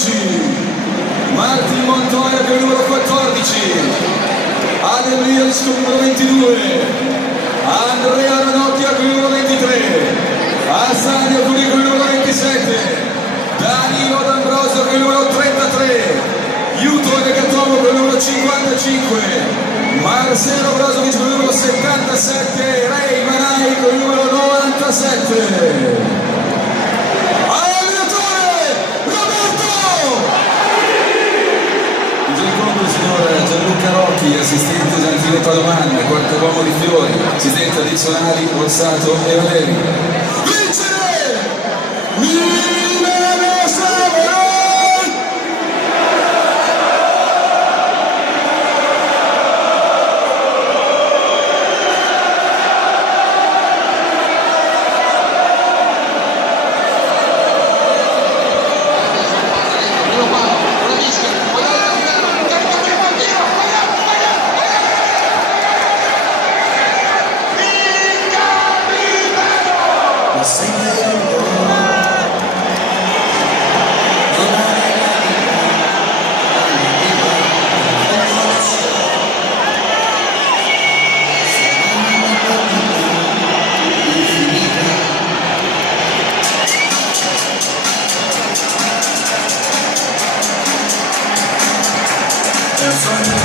13, Martin Montoya con il numero 14, Adel Rios con il numero 22, Andrea Ranocchia con il numero 23, Hassan Yacuri con il numero 27, Danilo D'Ambrosio con il numero 33, Yuto Negatomo con il numero 55, Marcelo Brozovic con il numero 77, Ray Manai con il numero 97. Gianluca Rocchi, assistente Gianfilo Padomanda, quarto uomo di Fiori, assistente addizionali Orsato e Valeri. Vincere! Milano Samurai! From